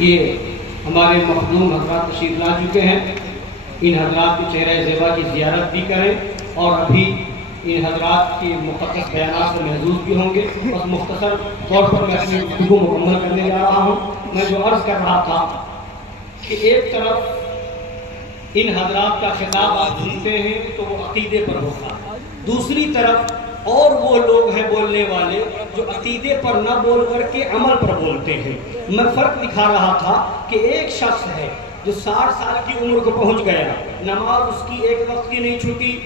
یہ ہمارے مخدوم حضرات تشریف لا چکے ہیں، ان حضرات کے چہرہ زیبا کی زیارت بھی کریں اور ابھی ان حضرات کے مقدس بیانات سے محظوظ بھی ہوں گے۔ بس مختصر طور پر میں اپنی گفتگو مکمل کرنے جا رہا ہوں۔ میں جو عرض کر رہا تھا کہ ایک طرف ان حضرات کا خطاب آپ سنتے ہیں تو وہ عقیدے پر ہوتا ہے، دوسری طرف اور وہ لوگ ہیں بولنے والے جو عقیدے پر نہ بول کر کے عمل پر بولتے ہیں۔ میں فرق دکھا رہا تھا کہ ایک شخص ہے جو 60 سال کی عمر کو پہنچ گیا، نماز اس کی ایک وقت کی نہیں چھوٹی،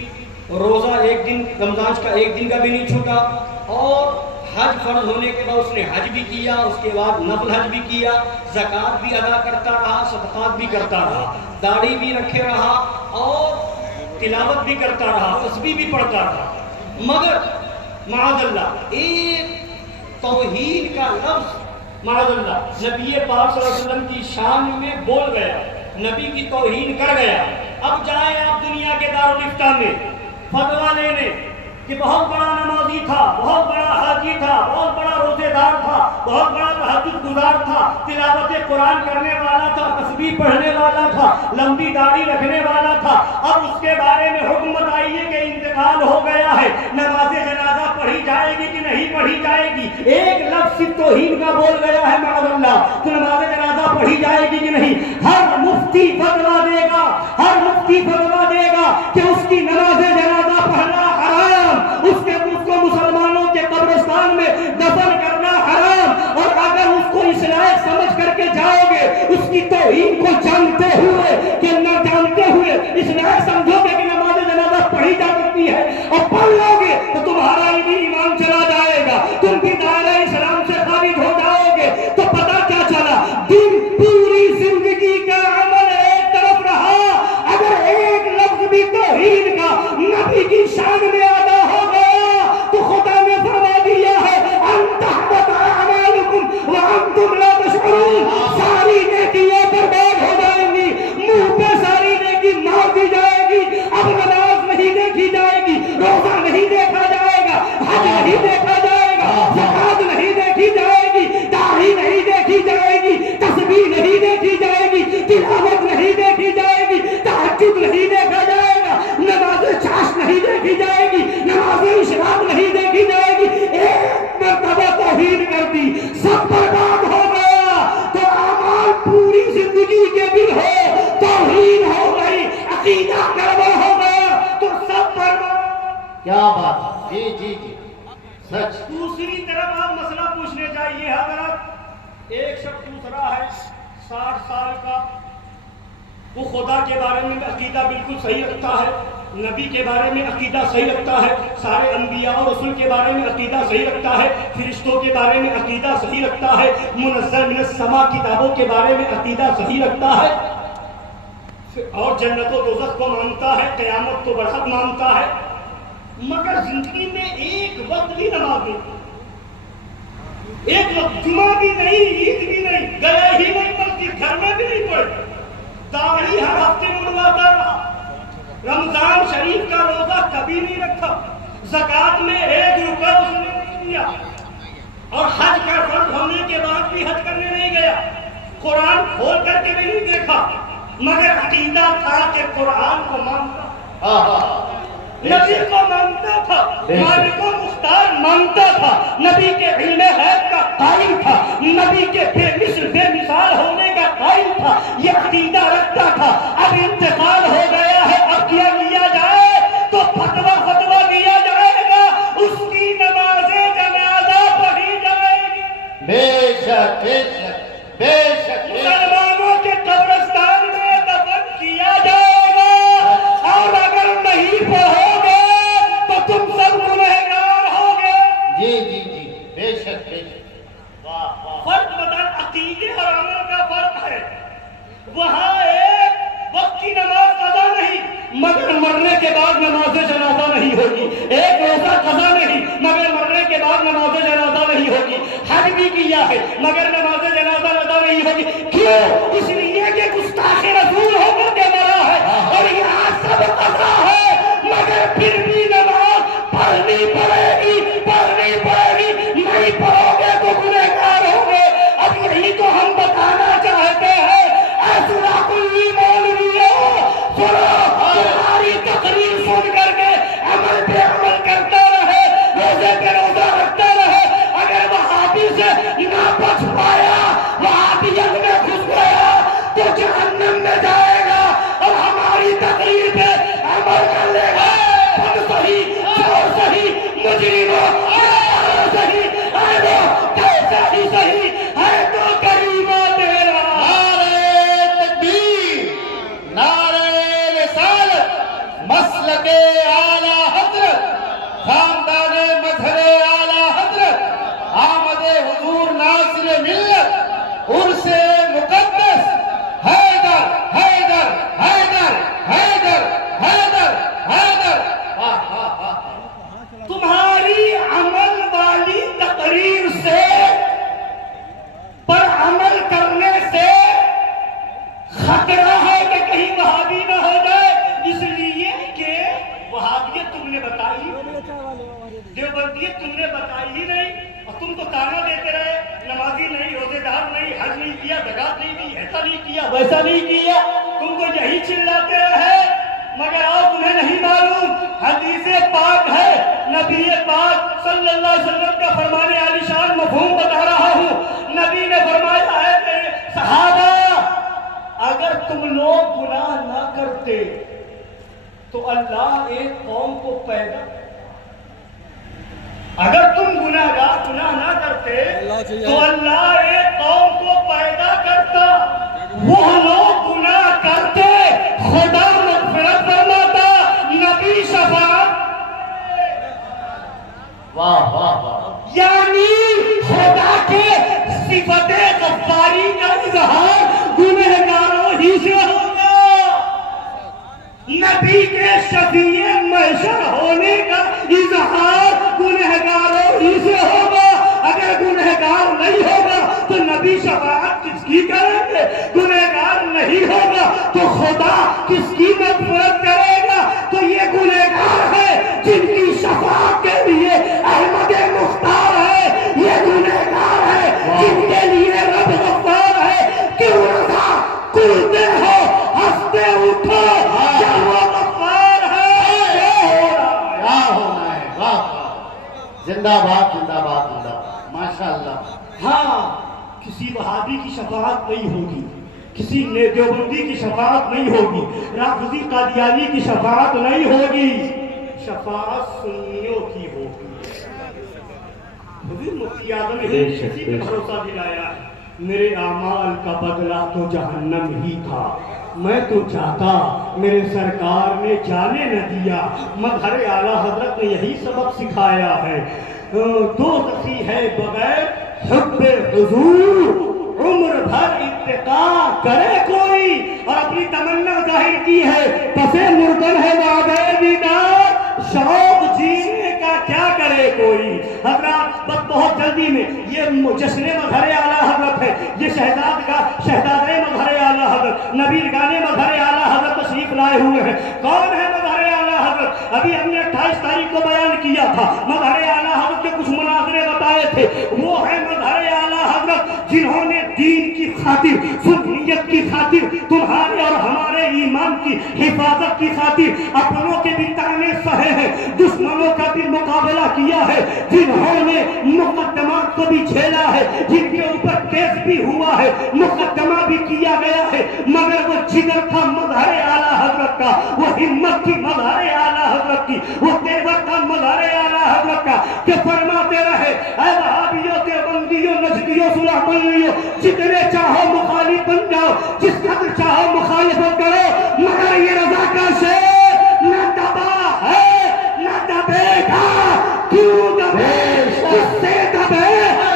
روزہ ایک دن رمضان کا ایک دن کا بھی نہیں چھوٹا، اور حج فرض ہونے کے بعد اس نے حج بھی کیا، اس کے بعد نفل حج بھی کیا، زکوٰۃ بھی ادا کرتا رہا، صدقات بھی کرتا رہا، داڑھی بھی رکھے رہا اور تلاوت بھی کرتا رہا، تسبیح بھی پڑھتا رہا، مگر معاذ اللہ ایک توحید کا لفظ معاذ اللہ نبی پاک صلی اللہ علیہ وسلم کی شان میں بول گیا، نبی کی توہین کر گیا۔ اب جائیں آپ دنیا کے دارالافتاء میں فتویٰ لینے کہ بہت بڑا نمازی تھا، بہت بڑا حاجی تھا، بہت بڑا روزے دار تھا، بہت بڑا تہجد گزار تھا، تلاوت قرآن کرنے والا تھا، تسبیح پڑھنے والا تھا، لمبی داڑھی رکھنے والا تھا، اب اس کے بارے میں حکم بتائیے کہ انتقال ہو گیا ہے، نماز جنازہ پڑھی جائے گی کہ نہیں پڑھی جائے گی؟ ایک لفظ توہین کا بول گیا ہے معاذ اللہ، تو نماز جنازہ پڑھی جائے گی کہ نہیں؟ ہر مفتی فتویٰ دے گا، ہر مفتی فتویٰ دے گا کہ اس کی نماز جنازہ پڑھنا حرام، اس کو مسلمانوں کے قبرستان میں دفن کرنا حرام، اور اگر اس کو اس لائق سمجھ کر کے جاؤ گے، اس کی توہین کو جانتے ہوئے کہ نہ جانتے ہوئے اس لائق سمجھو گے کہ نماز جنازہ پڑھی جا سکتی ہے اور پڑھ لو گے تو تمہارا بھی ایمان چلا جائے گا، تم بھی دائرہ اسلام سے خارج ہو جاؤ گے۔ تو پتہ کیا چلا؟ دن پوری زندگی کا عمل ایک طرف رہا، اگر ایک لفظ بھی توہین کا نبی کی شان میں ادا ہو گیا تو خدا نے فرما دیا ہے ان تحبط اعمالکم وانتم لا تشعرون، ساری نیکیاں برباد ہو جائیں گی، منہ پہ ساری نیکی مار دی جائے گی، اب نماز نہیں دیکھی جائے گی، روزہ نہیں دیکھا جائے گا، حج نہیں دیکھا جائے گا، زکوٰۃ نہیں دیکھی جائے گی، داڑھی نہیں دیکھی جائے گی، تسبیح نہیں دیکھی جائے گی، تلاوت نہیں دیکھی جائے گی، تہجد نہیں دیکھا جائے گا، نماز چاش نہیں دیکھی جائے گی، نماز اشراق نہیں دیکھی جائے گی۔ ایک مرتبہ توہین کر دی، سب برباد ہو گیا۔ تو اعمال پوری زندگی کے بھی ہو، توہین ہو گئی، عقیدہ گڑبڑ ہو گیا تو سب برباد۔ کیا بات ہے، جی جی سچ۔ دوسری طرف آپ مسئلہ پوچھنے جائیے حضرت، ایک شخص دوسرا ہے 60 سال کا، وہ خدا کے بارے میں عقیدہ بالکل صحیح رکھتا ہے، نبی کے بارے میں عقیدہ صحیح رکھتا ہے، سارے انبیاء اور رسول کے بارے میں عقیدہ صحیح رکھتا ہے، فرشتوں کے بارے میں عقیدہ صحیح رکھتا ہے، منزل من السماء کتابوں کے بارے میں عقیدہ صحیح رکھتا ہے، اور جنت و دوزخ کو مانتا ہے، قیامت کو برحق مانتا ہے، مگر زندگی میں ایک وقت بھی نماز نہیں، ایک وقت جمعہ بھی نہیں، عید بھی نہیں، گیا ہی نہیں مسجد، گھر میں بھی نہیں پڑھے، داڑھی ہر ہفتے منڈواتا رہا، رمضان شریف کا روزہ کبھی نہیں رکھا، زکوٰۃ میں 1 روپے اس نے نہیں دیا، اور حج کا فرض ہونے کے بعد بھی حج کرنے نہیں گیا، قرآن کھول کر کے بھی نہیں دیکھا، مگر عقیدہ تھا کہ قرآن کو مانتا، نبی کو مانتا تھا، مالک و مختار مانتا تھا، نبی کے علم غیب کا قائل تھا، نبی کے بے مثل بے مثال ہونے کا قائل تھا، یہ عقیدہ رکھتا تھا۔ اب انتقال ہو گیا ہے، اب کیا کیا جائے؟ تو فتویٰ دیا جائے گا، اس کی نماز جنازہ پڑھی جائے گی، بے شک بے شک بے شک، مسلمانوں کے قبرستان میں دفن کیا جائے گا، اور اگر نہیں پڑھو گے تو تم سب گنہگار ہوگے۔ جی جی جی بے شک بے شک۔ واہ واہ، فرق بتا، عقیدے اور عمل کا فرق ہے، وہاں ایک وقت کی نماز قضا نہیں مگر مرنے کے بعد نماز جنازہ نہیں ہوگی، ایک روزہ قضا نہیں مگر مرنے کے بعد نماز جنازہ نہیں ہوگی، حج بھی کیا ہے مگر نماز جنازہ ادا نہیں ہوگی، کیوں؟ اس لیے کہ گستاخ رسول ہو کر کے مرا ہے، اور یہاں سب قضا ہے مگر پھر بھی نماز پڑھنی پڑے گی، پڑھنی پڑے گی، نہیں پڑھو گے تو گنہگار ہوں گے۔ اب یہی تو ہم بتانا چاہے مجرموں صحیح ہے وہ کیسا ہی صحیح ہے تو کریمہ تیرا نعرہ تکبیر، نعرہ رسالت، مسلک اعلی حضرت، خاندان مظہر اعلی حضرت، آمد حضور ناصر ملت، عرس مقدس، حیدر حیدر حیدر حیدر حیدر حیدر. واہ واہ واہ. تمہاری عمل والی تقریر سے پر عمل کرنے سے خطرہ ہے کہ کہیں وہابی نہ ہو جائے، اس لیے کہ وہابیت تم نے بتائی، دیوبندیت تم نے بتائی ہی نہیں، اور تم تو تانا دیتے رہے، نمازی نہیں، روزے دار نہیں، حج نہیں کیا، زکات نہیں دی، ایسا نہیں کیا، ویسا نہیں کیا، تم کو یہی چلاتے رہے. مگر آؤ تمہیں نہیں معلوم، حدیث پاک ہے، نبی پاک صلی اللہ علیہ وسلم کا فرمان عالی شان مفہوم بتا رہا ہوں. نبی نے فرمایا ہے میرے صحابہ، اگر تم لوگ گناہ نہ کرتے تو اللہ ایک قوم کو پیدا، اگر تم گناہ نہ کرتے تو اللہ ایک قوم کو پیدا کرتا، وہ لوگ گناہ کرتے، خدا مغفرت فرماتا، نبی شفاعت. واہ واہ واہ. یعنی خدا کے صفت غفاری کا اظہار گنہگاروں ہی سے ہوگا، نبی کے شفیع محشر ہونے کا اظہار گنہگاروں ہی سے ہوگا. اگر گنہگار نہیں ہوگا تو نبی شفاعت کس کی کریں گے؟ گنہگار نہیں ہوگا تو خدا کس کی مغفرت کرے گا؟ تو یہ گنہگار ہے جن کی شفاعت کے لیے احمد مختار ہے، یہ گنہگار ہے جن کے لیے رب غفار ہے. کیوں رضا کرتے ہو، ہنستے اٹھو، جب وہ غفار ہے. کیا ہونا ہے؟ واہ واہ. زندہ باد زندہ باد زندہ باد. ماشاءاللہ. ہاں، کسی وہابی کی شفاعت نہیں ہوگی، کسی دیوبندی کی شفاعت نہیں ہوگی، رافضی قادیانی کی شفاعت نہیں ہوگی، شفاعت سنیوں کی ہوگی. حضور مفتی اعظم نے اسی پہ بھروسہ دلایا ہے، میرے اعمال کا بدلہ تو جہنم ہی تھا، میں تو چاہتا میرے سرکار نے جانے نہ دیا. مظہر اعلیٰ حضرت نے یہی سبق سکھایا ہے، دو دخی ہے بغیر حب حضور، عمر بھر اتقا کرے کوئی، اور اپنی تمنا ظاہر کی ہے، پسے مردن ہے وعدے دیدار، شوق جینے کا کیا کرے کوئی. حضرات بس بہت جلدی میں یہ جشن مظہر اعلیٰ حضرت ہے، یہ شہزادہ مظہر اعلیٰ حضرت، نبی گانے مظہر اعلیٰ حضرت تشریف لائے ہوئے ہیں. کون ہے مظہر اعلیٰ حضرت؟ ابھی ہم نے 28 تاریخ کو بیان کیا تھا، مظہر اعلیٰ حضرت کے کچھ مناظرے بتائے تھے. وہ ہے مظہر اعلیٰ حضرت جنہوں نے دین کی خاطر، سنیت کی خاطر، تمہارے اور ہمارے ایمان کی حفاظت کی خاطر اپنوں کے بھی تانے سہے ہیں، دشمنوں کا بھی مقابلہ کیا ہے، جنہوں نے مقدمات کو بھی جھیلا ہے، جن کے اوپر کیس بھی ہوا ہے، مقدمہ بھی کیا گیا ہے، مگر وہ جگر تھا مظہر اعلیٰ حضرت کا، وہ ہمت تھی مظہر اعلیٰ حضرت کی، وہ تیور تھا مظہر اعلیٰ حضرت کا کہ فرماتے رہے اے وہابیوں، دیوبندیوں، نجدیوں، صلح طلبیوں، جتنے چاہو مخالف بن جاؤ، جس قدر چاہو مخالفت کرو، مگر یہ رضا کا شیر نہ دبا ہے نہ دبے گا. کیوں دبے؟ کس سے دبے؟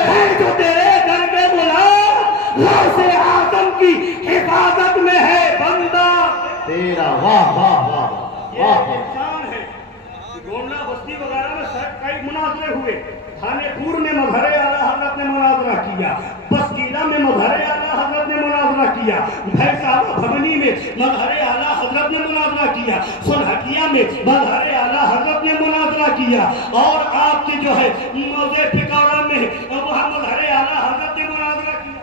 ہے جو تیرے در کے غلام، غوث اعظم کی حفاظت میں ہے بندہ تیرا. واہ واہ واہ یہ واہ. انسان ہے. گونڈا بستی وغیرہ میں کئی مناظرے ہوئے، تھانے پور میں مظہر اعلیٰ حضرت نے مناظرہ کیا، بسکیلا میں مظہر اعلیٰ حضرت نے مناظرہ کیا، بھیساوا بھونی میں مظہر اعلیٰ حضرت نے مناظرہ کیا، سنہٹیا میں مظہر اعلیٰ حضرت نے مناظرہ کیا، اور آپ کے جو ہے موضع پکورا میں وہاں مظہر اعلیٰ حضرت نے مناظرہ کیا،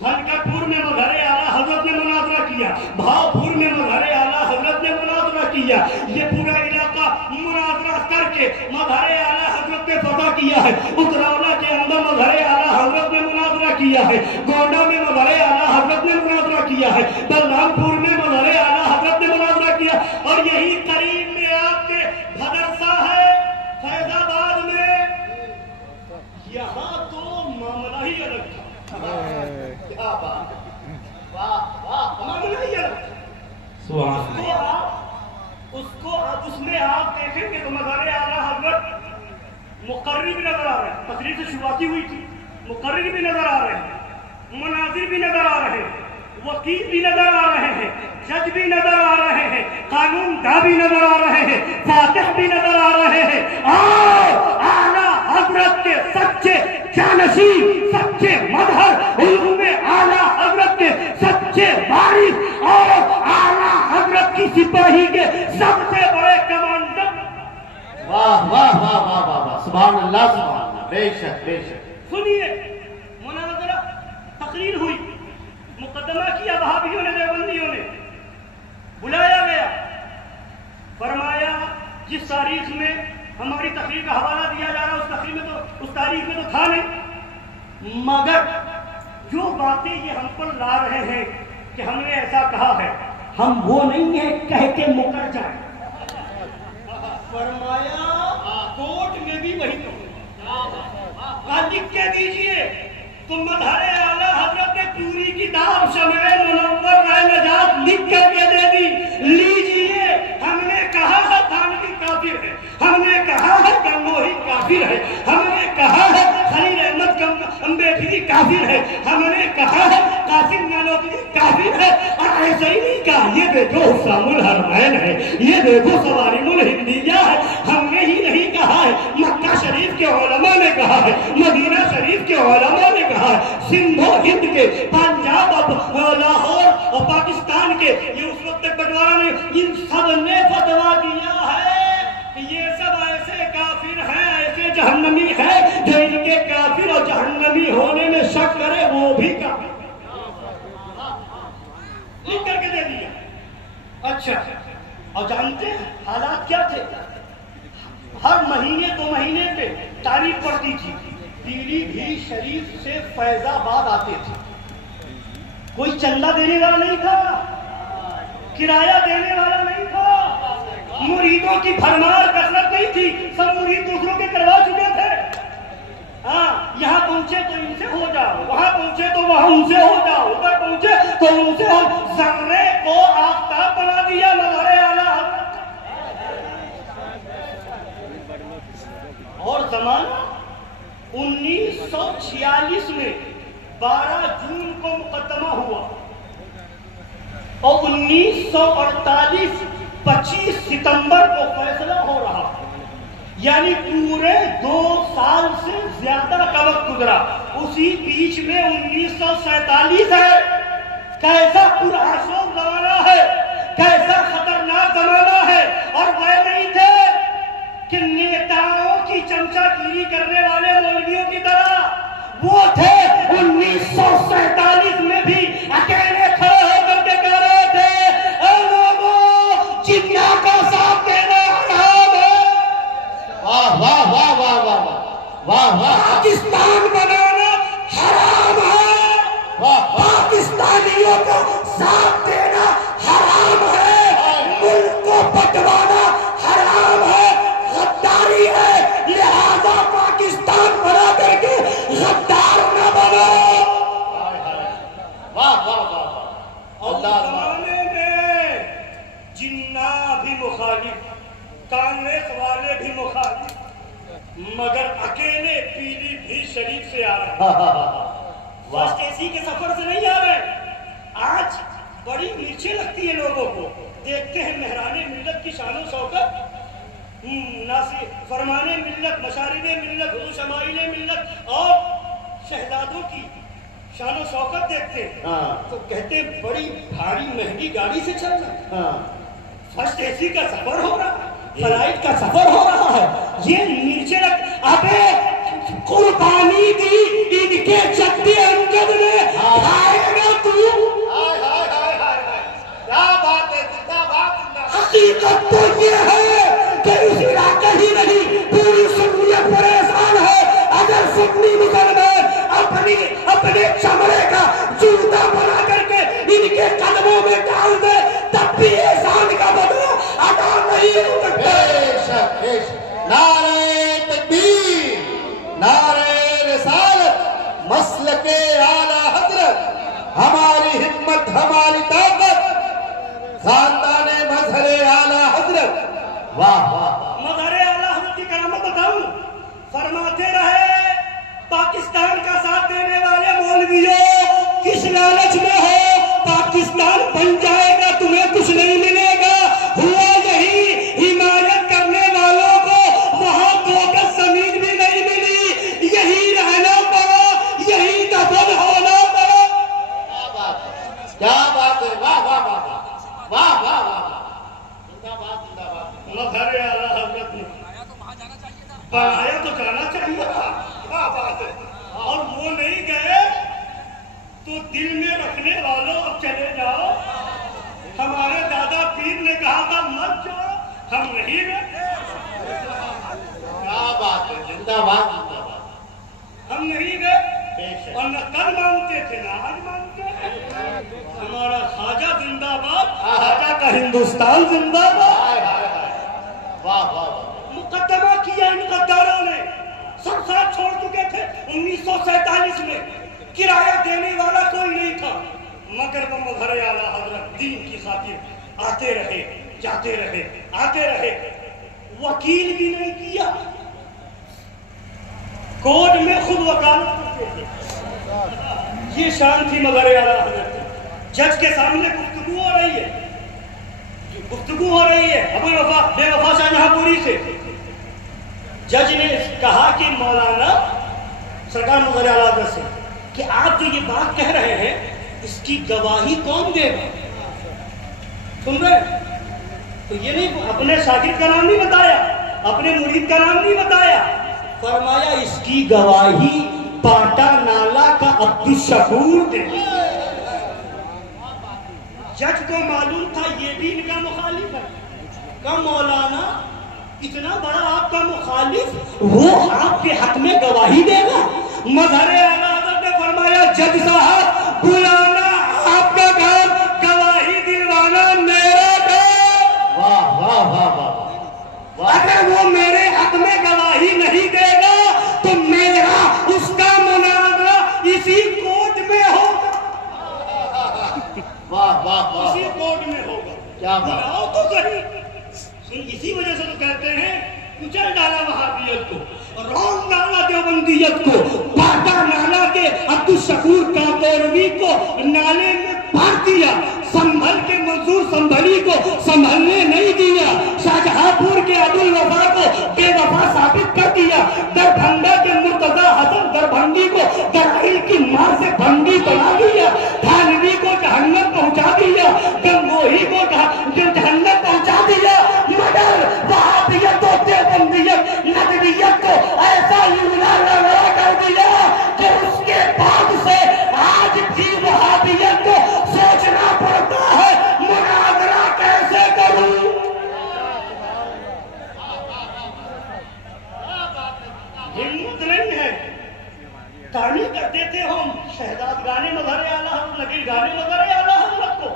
دھنکر میں مظہر اعلیٰ حضرت نے مناظرہ کیا، بھاؤپور میں مظہر اعلیٰ حضرت نے مناظرہ کیا. یہ پورا علاقہ مناظرہ کر کے مظہر اعلیٰ حضرت نے فتح کیا ہے. اتراولا کے اندر مظہر اعلیٰ حضرت نے مناظرہ کیا ہے، گونڈا میں مظہر اعلیٰ حضرت نے مناظرہ کیا ہے، بلرام پور میں مظہر اعلیٰ حضرت نے مناظرہ کیا، اور یہی قریب میں آپ کے بھدرسا ہے، فیض آباد اس میں آپ دیکھیں کہ مزار اعلیٰ حضرت مقرری بھی نظر آ رہے ہیں، تقریر سے شروعاتی ہوئی تھی، مقرری بھی نظر آ رہے ہیں، مناظر بھی نظر آ رہے ہیں، وکیل بھی نظر آ رہے ہیں، جج بھی نظر آ رہے ہیں، قانون داں بھی نظر آ رہے ہیں، فاتح بھی نظر آ رہے ہیں. اور اعلیٰ حضرت کے سچے جانشین، سچے مظہر، علوم اعلیٰ حضرت کے سچے وارث اور اعلیٰ حضرت کی سپاہی کے سب سے بڑے کمانڈر. واہ واہ واہ واہ واہ واہ، سبحان اللہ سبحان اللہ، بے شک بے شک. سنیے، مناظرہ تقریر ہوئی، مقدمہ کیا وہابیوں نے، دیوبندیوں نے، بلایا گیا، فرمایا جس تاریخ میں ہماری تقریر کا حوالہ دیا جا رہا اس تقریر میں تو اس تاریخ میں تو تھا نہیں، مگر جو باتیں یہ ہم پر لا رہے ہیں کہ ہم نے ایسا کہا ہے، ہم وہ نہیں ہیں کہہ کے مکر جائیں. فرمایا کوٹ میں بھی وہی لکھ کے دیجئے. تو مظہر اعلیٰ حضرت نے پوری کتاب شمع منور رہ نجات لکھ کر کے دے دی، لیجئے. ہم نے کہا ہے تھانوی کافر ہے، ہم نے کہا ہے گنگوہی کافر ہے، ہم نے کہا ہے خلیل احمد امبیڈکری کافر ہے، ہم نے کہا ہے قاسم نانوتوی کافر ہے. اور ایسا ہی نہیں کہا یہ دیکھو حسام الحرمین ہے، یہ دیکھو سوارم الہندیہ ہے. ہم نے ہی نہیں کہا ہے، مکہ شریف کے علماء نے کہا ہے، مدینہ شریف کے علماء نے کہا ہے، سندھ و ہند کے، پنجاب اور لاہور اور پاکستان کے، یہ اس وقت تک بٹوارا نہیں، ان سب نے فتویٰ دیا ہے کہ یہ سب ایسے کافر ہیں، ایسے جہنمی ہیں جو ان کے کافر اور جہنمی ہونے میں شک کرے وہ بھی کافر. لکھ کر کے دے دیا. اچھا، اور جانتے ہیں حالات کیا تھے؟ ہر مہینے 2 مہینے پہ تاریخ پڑتی تھی، پیلی بھی شریف سے فیض آباد آتے تھے. کوئی چندہ دینے والا نہیں تھا، کرایہ دینے والا نہیں تھا، مریدوں کی بھرمار کثرت نہیں تھی، سب مرید دوسروں کے کروا چکے تھے. ہاں، یہاں پہنچے تو ان سے ہو جاؤ، وہاں پہنچے تو وہاں ان سے ہو جاؤ، ادھر پہنچے تو ان سے ہو. ذرے کو آفتاب بنا دیا مظہر اعلیٰ. اور زمانہ 1946 میں 12 جون کو مقدمہ ہوا اور 1948 25 ستمبر کو فیصلہ ہو رہا. یعنی پورے 2 سال سے زیادہ کا وقت گزرا. اسی بیچ میں 1947 ہے. کیسا پرآشوب زمانہ ہے، کیسا خطرناک زمانہ ہے. اور وہ نہیں تھے کہ نیتاؤں کی چمچہ گیری کرنے والے مولویوں کی طرح، وہ تھے 1947 میں بھی اکیلے کھڑے ہو کر کے کہہ رہے تھے اے لوگوں، جنہ کا ساتھ دینا حرام ہے. واہ واہ واہ واہ واہ واہ واہ، پاکستان بنانا حرام ہے، پاکستانیوں کو ساتھ دینا حرام ہے، ملک کو بٹوانا حرام ہے، غداری ہے. لہذا پاکستان بنا کر کے غدار نہ بنو. واہ واہ واہ. اور زمانے میں جنہ بھی مخالف، کانگریس والے بھی مخالف، مگر اکیلے پیلی بھی شریف سے آ رہے ہیں. فرسٹ اے سی کے سفر سے نہیں آ رہے. آج بڑی مرچیں لگتی ہیں لوگوں کو، دیکھتے ہیں مہرانے ملت کی شان و شوکت، فرمانے ملت، مشارب ملت، حضور شمائل ملت اور شہزادوں کی شان و شوکت دیکھتے ہیں تو کہتے ہیں بڑی بھاری مہنگی گاڑی سے چل رہا ہے، فرسٹ اے سی کا سفر ہو رہا ہے، فلائٹ کا سفر ہو رہا ہے. یہ مرچیں لگ ابے قربانی دی ان کے جد امجد نے، کھائے گا تو. کیا بات ہے، زندہ باد. حقیقت تو یہ ہے کہ اس علاقہ ہی نہیں پوری سنیت پریشان ہے. اگر سنی مسلمان اپنے چمڑے کا جوتا بنا کر کے ان کے قدموں میں ڈال دے تب بھی احسان کا بدلہ ادا نہیں ہو سکتا. بے شک بے شک. نعرہ تکبیر، نعرہ رسالت، مسلک اعلیٰ حضرت، ہماری ہمت، ہماری طاقت. خاندان مظہر اعلی حضرت. واہ واہ. مظہر اعلیٰ حضرت کی کرامت بتاؤں، فرماتے رہے پاکستان کا ساتھ دینے والے مولویوں کس لالچ میں ہو، پاکستان بن جائے گا تمہیں کچھ نہیں ملے گا. ہوا یہی، حمایت کرنے والوں کو وہاں 2 گز زمین بھی نہیں ملی، یہی رہنا پڑا، یہی دفن ہونا پڑا. کیا بات ہے. واہ واہ واہ واہ واہ واہ. زندہ باد زندہ باد. مظہر اعلیٰ حضرت نے بنایا تو جانا چاہیے تھا. کیا بات ہے. اور وہ نہیں گئے تو دل میں رکھنے والوں اب چلے جاؤ. ہمارے دادا پیر نے کہا تھا مت جاؤ، ہم نہیں گئے. کیا بات ہے. زندہ باد زندہ باد. ہم نہیں گئے اور نہ کل مانتے تھے نہ آج مانتے ہیں. ہمارا خواجہ زندہ باد، خواجہ کا ہندوستان زندہ باد. واہ واہ واہ. مقدمہ کیا ان غداروں نے، سب ساتھ چھوڑ چکے تھے 1947 میں. کرایہ دینے والا کوئی نہیں تھا، مگر وہ مظہر اعلیٰ حضرت دین کی خاطر آتے رہے، جاتے رہے، آتے رہے. وکیل بھی نہیں کیا، کورٹ میں خود وکالت کرتے تھے. یہ شان تھی مظہر اعلیٰ حضرت. جج کے سامنے گفتگو ہو رہی ہے، گفتگو ہو رہی ہے ابو وفا بے وفا شاہ جہاں پوری سے. جج نے کہا کہ مولانا سرکار مظہر اعلیٰ حضرت سے کہ آپ جو یہ بات کہہ رہے ہیں اس کی گواہی کون دے گا. سن رہے تو یہ نہیں، اپنے شاگرد کا نام نہیں بتایا، اپنے مرید کا نام نہیں بتایا، فرمایا اس کی گواہی پاٹا نالا کا عبدالشکور دے. جج کو معلوم تھا یہ بھی ان کا مخالف ہے. کہا مولانا اتنا بڑا آپ کا مخالف وہ آپ کے حق میں گواہی دے گا. مظہر اعلیٰ حضرت نے فرمایا جج صاحب بلانا آپ کا کام، گواہی دلوانا میرا کام. واہ واہ واہ واہ. اگر وہ میرے حق میں گواہی نہیں دے گا تو میرا اس کا مناظرہ اسی کورٹ میں ہوگا. واہ واہ واہ. اسی کورٹ میں ہوگا. کیا بات. بلاؤ تو صحیح. اسی وجہ سے تو کہتے ہیں کچل ڈالا وہابیت کو، رون ڈالا دیوبندیت کو، پاٹا نالا کے عبدالشکور کاکوروی کو نالے میں پھاڑ دیا. سنبھل کے منصور سنبھلی کو سنبھلنے نہیں دیا. شاہجہاں پور کے ابوالوفا کو بے وفا ثابت کر دیا. دربھنگا کے مرتضی حسن دربھنگی کو درائل کی ماں سے بھنگی بنا دیا. تھانوی کو جہنم پہنچا دیا، گنگوہی کو جہنم پہنچا دیا. مگر وہابیت و دیوبندیت ندویت کو ایسا لڑا کر دیا کہ اس کے بعد سے آج بھی وہابیت کو سوچنا پڑتا ہے مناظرہ کیسے کروں. ہمت نہیں ہے. تعلیم کرتے تھے ہم شہزاد گانے مظہر اعلیٰ حضرت، لیکن گانے مظہر اعلیٰ حضرت کو.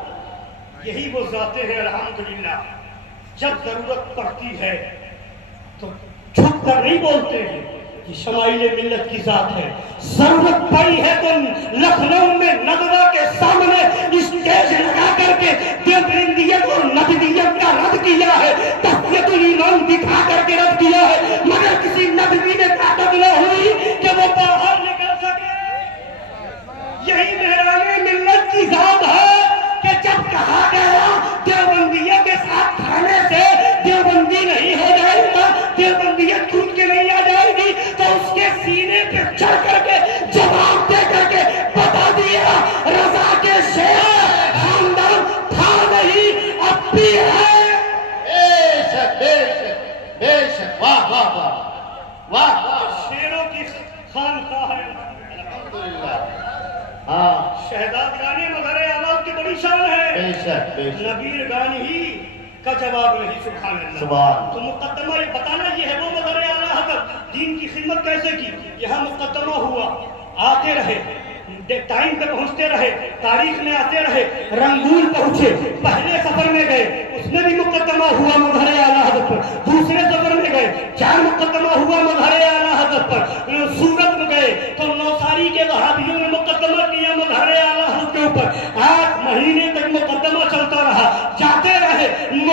یہی وہ ذاتیں ہیں الحمدللہ جب ضرورت پڑتی ہے تو چھپ کر نہیں بولتے ہیں. یہ شمائل ملت کی ذات ہے. ضرورت پڑی ہے تو لکھنؤ میں ندوہ کے سامنے اسٹیج لگا کر کے دیوبندیت اور ندویت کا رد کیا ہے، تحقیق الایمان دکھا کر کے رد کیا ہے. مگر کسی ندوی میں طاقت نہ ہوئی کہ وہ باہر نکل سکے. یہی مہران ملت کی ذات ہے کہ جب کہا گیا دیوبندیت کے ساتھ کھانے سے دیوبندی نہیں ہو جائے گا، دیوبندیت ٹوٹ کے نہیں آ جائے گی، تو اس کے سینے پہ چڑھ کر کے جواب دے کر کے بتا دیا رضا کے شیعہ خاندان تھا نہیں اب بھی ہے. بے شک بے شک بے شک. واہ واہ واہ واہ واہ. شیروں کی خانقاہ ہے الحمدللہ. ہاں شہزاد گانے مظہر اعلیٰ کی بڑی شان ہے. بے شک بے شک. نبیر گان ہی کا جواب نہیں. سبحان اللہ. سبحان. تو مقدمہ یہ بتانا یہ ہے وہ مظہر اعلیٰ حضرت دین کی خدمت کیسے کی. یہاں مقدمہ ہوا، آتے رہے، ٹائم پہ پہنچتے رہے، تاریخ میں آتے رہے. رنگول پہنچے، پہلے سفر میں گئے، اس میں بھی مقدمہ ہوا مظہر اعلیٰ حضرت پر. دوسرے سفر میں گئے، 4 مقدمہ ہوا مظہر اعلیٰ حضرت پر. سورت میں گئے تو نوساری کے وہابیوں نے مقدمہ کیا مظہر اعلیٰ حضرت کے اوپر. 8 مہینے تک مقدمہ چلتا رہا. جاتے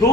2